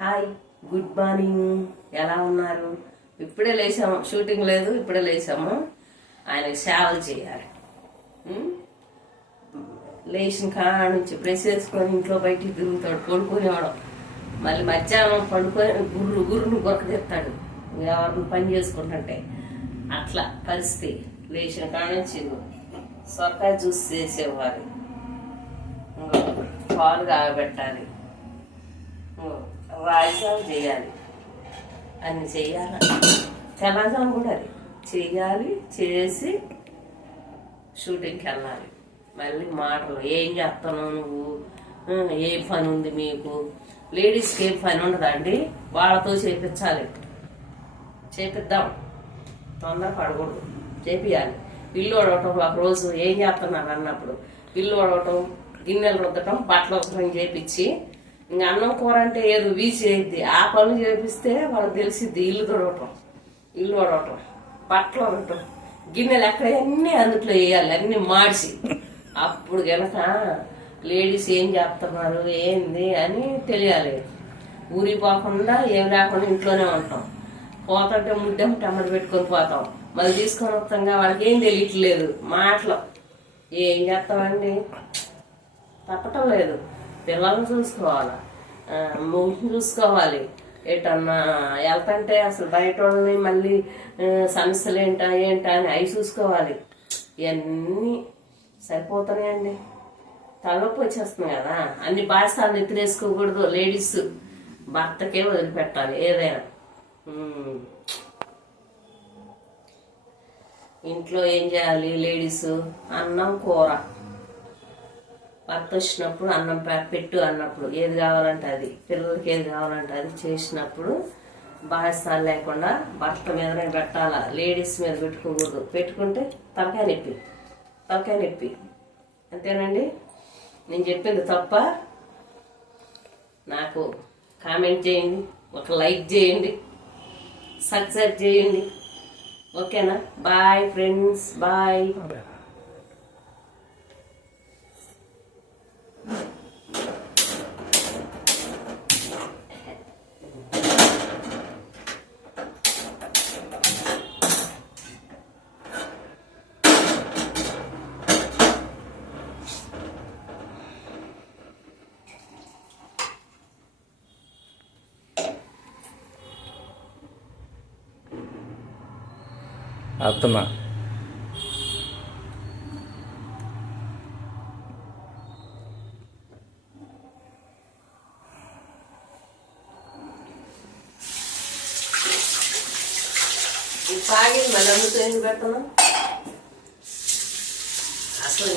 Hi, good morning. ఎలా ఉన్నారు? ఇప్పుడే లేచాము, షూటింగ్ లేదు, ఇప్పుడే లేచాము. ఆయనకి సేవలు చేయాలి. లేచిన కాడ నుంచి బ్రష్ వేసుకొని ఇంట్లో బయటికి తిరుగుతాడు, పడుకునేవాడు. మళ్ళీ మధ్యాహ్నం పడుకొని గుర్రును గొరక చెప్తాడు ఎవరిని పని చేసుకుంటుంటే. అట్లా పరిస్థితి. లేచిన కాడ నుంచి సొరకాయ జ్యూస్ చేసేవారు, పాలు కాగబెట్టాలి, రాయిసాలు చేయాలి, అన్ని చెయ్యాలి. తెలంగాణ కూడా అది చెయ్యాలి. చేసి షూటింగ్కి వెళ్ళాలి. మళ్ళీ మాటలు, ఏం చేస్తాను నువ్వు, ఏ పని ఉంది మీకు? లేడీస్కి ఏం పని ఉండదండి, వాళ్ళతో చేపించాలి. చేపిద్దాం, తొందర పడకూడదు, చేపియాలి. ఇల్లు వడవటం, ఒకరోజు ఏం చేస్తున్నారు అన్నప్పుడు ఇల్లు వడవటం, గిన్నెలు రుద్దటం, బట్టలు ఒకటం చేపించి, ఇంకా అన్నం కూర అంటే ఏదో వీచేద్ది, ఆ పనులు చేపిస్తే వాళ్ళకి తెలిసిద్ది. ఇల్లు తొడవటం, ఇల్లు వడవటం, బట్టలు వడటం, గిన్నెలు ఎక్కడ అన్నీ అందుట్లో వేయాలి, అన్నీ మార్చి. అప్పుడు కనుక లేడీస్ ఏం చేస్తున్నారు ఏంది అని తెలియాలి. ఊరికి పోకుండా ఏం లేకుండా ఇంట్లోనే ఉంటాం. పోతుంటే ముద్దెం టమ్మలు పెట్టుకొని పోతాం, మళ్ళీ తీసుకొని వస్తాంగా. వాళ్ళకి ఏం తెలియట్లేదు మాటలు. ఏం చేస్తామండి, తప్పటం లేదు. పిల్లల్ని చూసుకోవాలి, మూతిని చూసుకోవాలి. ఎటన్నా వెళ్తుంటే అసలు బయట వాళ్ళని మళ్ళీ సమస్యలు ఏంటా అని అవి చూసుకోవాలి. ఇవన్నీ సరిపోతున్నాయండి. తలనొప్పి వచ్చేస్తుంది కదా. అన్ని బాధ్యతలు ఎత్తిరేసుకోకూడదు. లేడీస్ భర్తకే వదిలిపెట్టాలి ఏదైనా. ఇంట్లో ఏం చేయాలి లేడీస్? అన్నం కూర, భర్త వచ్చినప్పుడు అన్నం పెట్టు అన్నప్పుడు ఏది కావాలంటే అది, పిల్లలకి ఏది కావాలంటే అది చేసినప్పుడు బాధ్యతలు లేకుండా భర్త మీదనే పెట్టాలా. లేడీస్ మీద పెట్టుకోకూడదు. పెట్టుకుంటే తలకాయ నొప్పి. అంతేనండి. నేను చెప్పింది తప్ప? నాకు కామెంట్ చేయండి, ఒక లైక్ చేయండి, సబ్స్క్రైబ్ చేయండి. ఓకేనా? Bye friends, bye. అత్తమ్మా తాగి మళ్ళీ అమ్ముతో ఎందుకు పెడుతున్నాం అసలు?